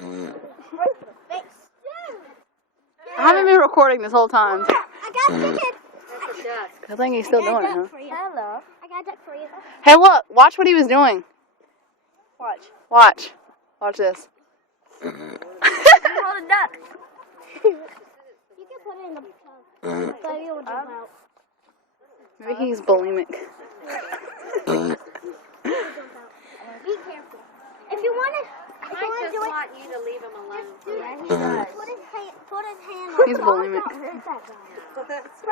I haven't been recording this whole time. I got a ticket. I think he's still doing it, huh? Hello. I got a duck for you. Hey, look! Watch what he was doing. Watch. Watch. Watch this. You hold a duck. You can put it in the tub. So you will jump out. Maybe he's bulimic. Be careful. If you want to, I just want you to leave him alone. yeah, he does. Put his hand on him. He's bulimic. Put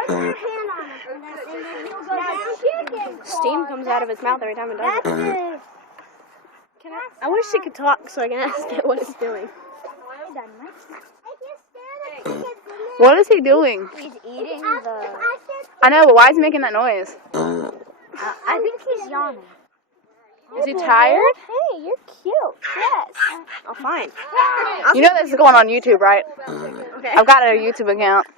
your hand on him, and then he'll go down. Steam comes out of its mouth every time it does it. That's it. I wish it could talk so I can ask it what it's doing. What is he doing? He's eating the... I know, but why is he making that noise? I think he's yawning. Is he tired? Hey, you're cute. Yes. Oh, fine. You know this is going on YouTube, right? Okay. I've got a YouTube account.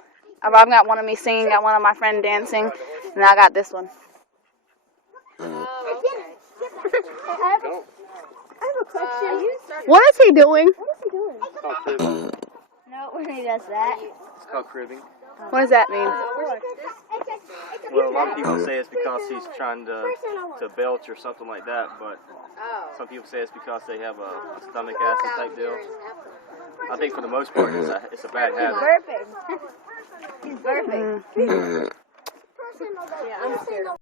I've got one of me singing, got one of my friend dancing, and I got this one. I have a question. What is he doing? No, when he does that. It's called cribbing. What does that mean? Well, a lot of people say it's because he's trying to belch or something like that, but some people say it's because they have a stomach acid type deal. I think for the most part it's a bad habit. He's burping. He's burping. Personal.